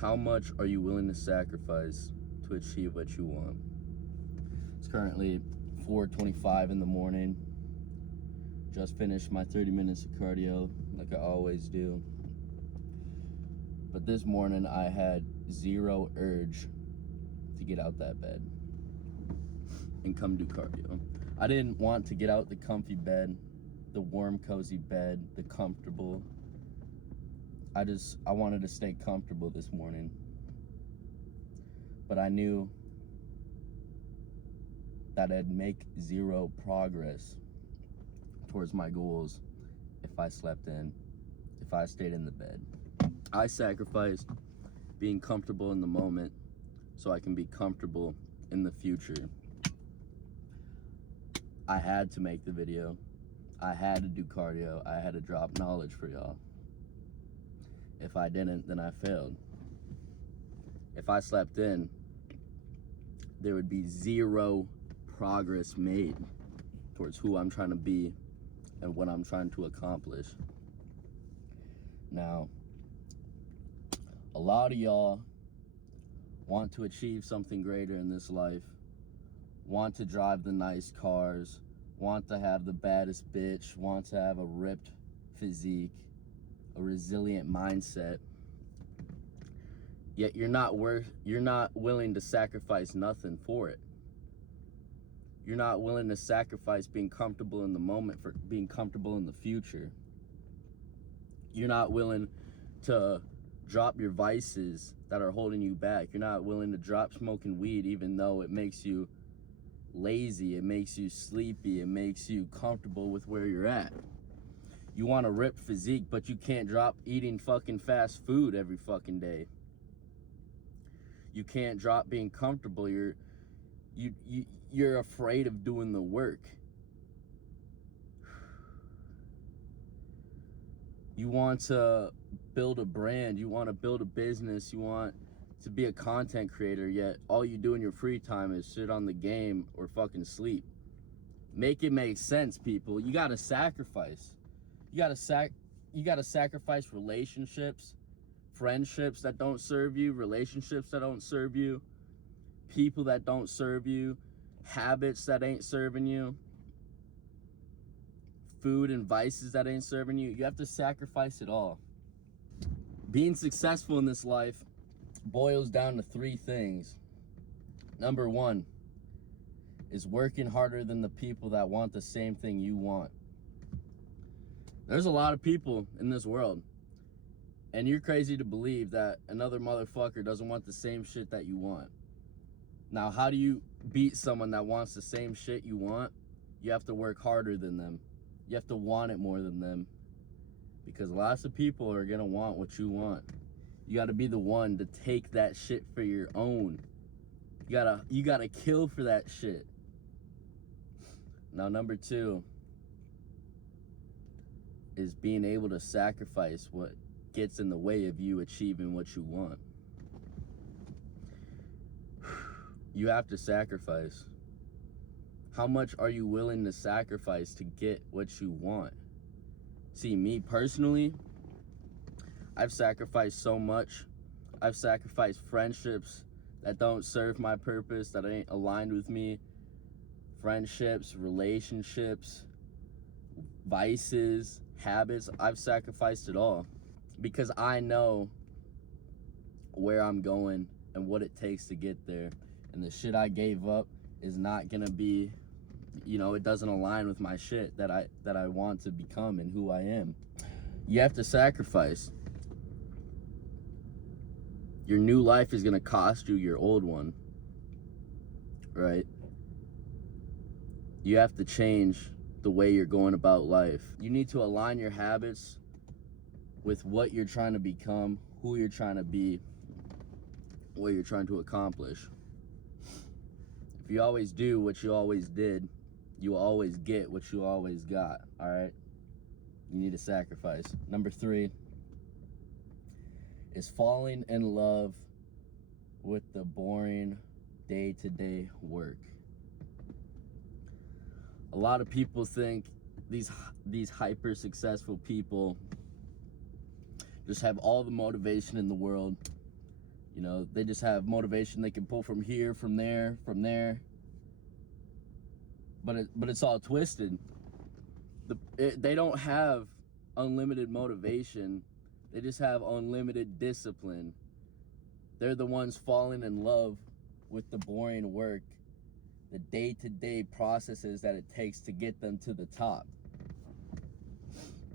How much are you willing to sacrifice to achieve what you want? It's currently 4:25 in the morning. Just finished my 30 minutes of cardio like I always do. But this morning I had zero urge to get out that bed and come do cardio. I didn't want to get out the comfy bed, the warm, cozy bed, the comfortable. I wanted to stay comfortable this morning. But I knew that I'd make zero progress towards my goals if I slept in, if I stayed in the bed. I sacrificed being comfortable in the moment so I can be comfortable in the future. I had to make the video. I had to do cardio. I had to drop knowledge for y'all. If I didn't, then I failed. If I slept in, there would be zero progress made towards who I'm trying to be and what I'm trying to accomplish. Now, a lot of y'all want to achieve something greater in this life, want to drive the nice cars, want to have the baddest bitch, want to have a ripped physique, a resilient mindset, yet you're not willing to sacrifice nothing for it. You're not willing to sacrifice being comfortable in the moment for being comfortable in the future. You're not willing to drop your vices that are holding you back. You're not willing to drop smoking weed even though it makes you lazy, it makes you sleepy, it makes you comfortable with where you're at. You want a ripped physique, but you can't drop eating fucking fast food every fucking day. You can't drop being comfortable. You're afraid of doing the work. You want to build a brand, you want to build a business, you want to be a content creator, yet all you do in your free time is sit on the game or fucking sleep. Make it make sense, people. You gotta sacrifice. You gotta sacrifice relationships, friendships that don't serve you, relationships that don't serve you, people that don't serve you, habits that ain't serving you, food and vices that ain't serving you. You have to sacrifice it all. Being successful in this life boils down to three things. Number one is working harder than the people that want the same thing you want. There's a lot of people in this world, and you're crazy to believe that another motherfucker doesn't want the same shit that you want. Now, how do you beat someone that wants the same shit you want? You have to work harder than them. You have to want it more than them, because lots of people are gonna want what you want. You gotta be the one to take that shit for your own. You gotta kill for that shit. Now, number two is being able to sacrifice what gets in the way of you achieving what you want. You have to sacrifice. How much are you willing to sacrifice to get what you want? See, me personally, I've sacrificed so much. I've sacrificed friendships that don't serve my purpose, that ain't aligned with me. Friendships, relationships, vices, habits. I've sacrificed it all because I know where I'm going and what it takes to get there. And the shit I gave up is not gonna be, it doesn't align with my shit that I want to become and who I am. You have to sacrifice. Your new life is gonna cost you your old one, right? You have to change the way you're going about life. You need to align your habits with what you're trying to become, who you're trying to be, what you're trying to accomplish. If you always do what you always did, you will always get what you always got, all right? You need to sacrifice. Number three is falling in love with the boring day-to-day work. A lot of people think these hyper successful people just have all the motivation in the world. You know, they just have motivation they can pull from here, from there, from there. But it's all twisted. They don't have unlimited motivation. They just have unlimited discipline. They're the ones falling in love with the boring work, the day-to-day processes that it takes to get them to the top.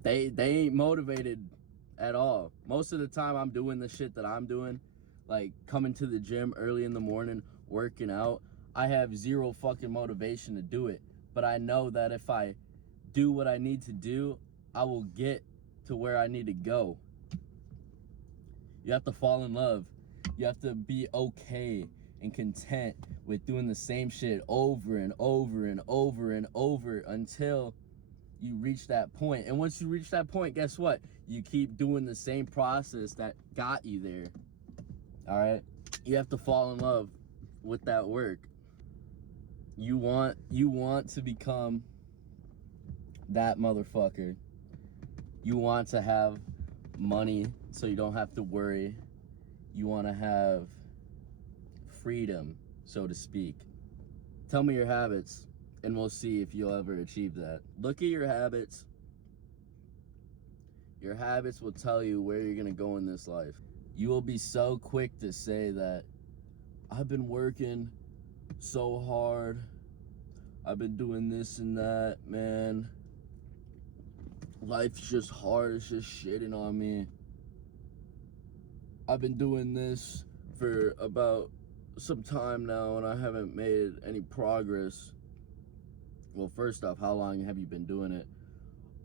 They ain't motivated at all. Most of the time I'm doing the shit that I'm doing, like coming to the gym early in the morning, working out. I have zero fucking motivation to do it. But I know that if I do what I need to do, I will get to where I need to go. You have to fall in love. You have to be okay and content with doing the same shit over and over and over and over until you reach that point. And once you reach that point, guess what? You keep doing the same process that got you there. All right? You have to fall in love with that work. You want to become that motherfucker. You want to have money so you don't have to worry. You want to have freedom, so to speak. Tell me your habits and we'll see if you'll ever achieve that. Look at your habits. Your habits will tell you where you're going to go in this life. You will be so quick to say that I've been working so hard. I've been doing this and that, man. Life's just hard. It's just shitting on me. I've been doing this for about some time now and I haven't made any progress. Well, first off, how long have you been doing it?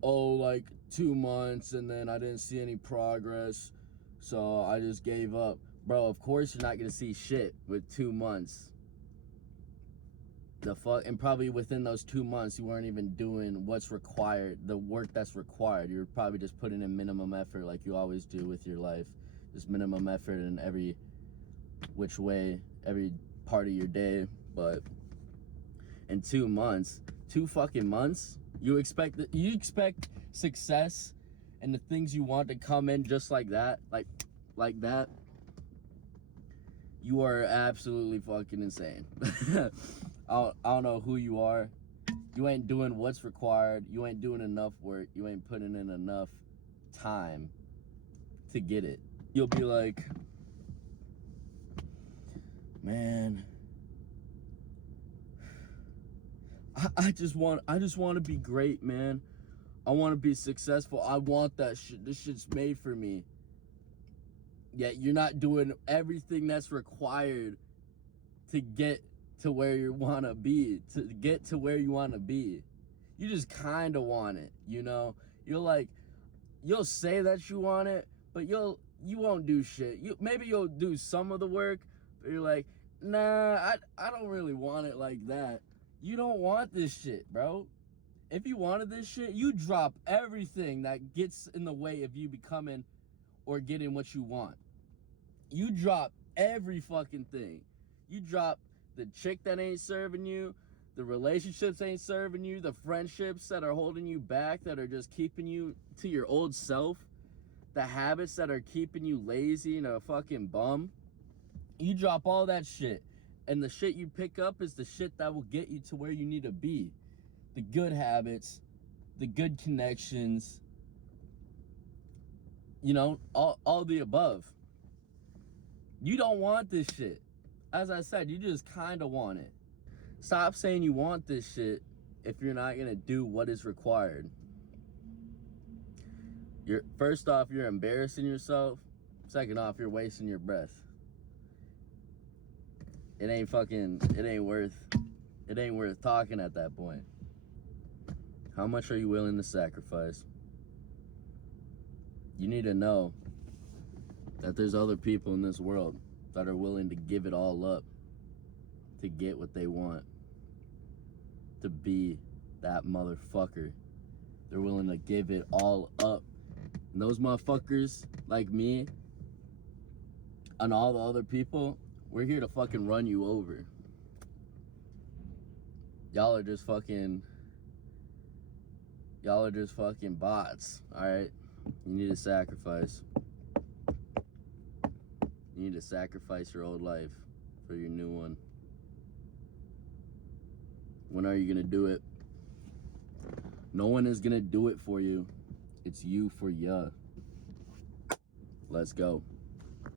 Oh, like 2 months, and then I didn't see any progress, so I just gave up. Bro, of course you're not gonna see shit with 2 months. The fuck, and probably within those 2 months you weren't even doing what's required, the work that's required. You're probably just putting in minimum effort like you always do with your life. Just minimum effort in every which way, every part of your day. But in 2 months, 2 fucking months, you expect success and the things you want to come in just like that, like that. You are absolutely fucking insane. I don't know who you are. You ain't doing what's required. You ain't doing enough work. You ain't putting in enough time to get it. You'll be like, man, I just want to be great, man. I want to be successful. I want that shit. This shit's made for me. Yet you're not doing everything that's required to get to where you want to be. To get to where you want to be. You just kind of want it, you know? You'll say that you want it, but you won't do shit. Maybe you'll do some of the work, but you're like, nah, I don't really want it like that. You don't want this shit, bro. If you wanted this shit, you drop everything that gets in the way of you becoming or getting what you want. You drop every fucking thing. You drop the chick that ain't serving you, the relationships ain't serving you, the friendships that are holding you back, that are just keeping you to your old self, the habits that are keeping you lazy and a fucking bum. You drop all that shit, and the shit you pick up is the shit that will get you to where you need to be. The good habits, the good connections, you know, all the above. You don't want this shit. As I said, you just kind of want it. Stop saying you want this shit if you're not gonna do what is required. First off, you're embarrassing yourself. Second off, you're wasting your breath. It ain't worth talking at that point. How much are you willing to sacrifice? You need to know that there's other people in this world that are willing to give it all up to get what they want, to be that motherfucker. They're willing to give it all up. And those motherfuckers like me and all the other people, we're here to fucking run you over. Y'all are just fucking bots, all right? You need to sacrifice. You need to sacrifice your old life for your new one. When are you gonna do it? No one is gonna do it for you. It's you for ya. Let's go.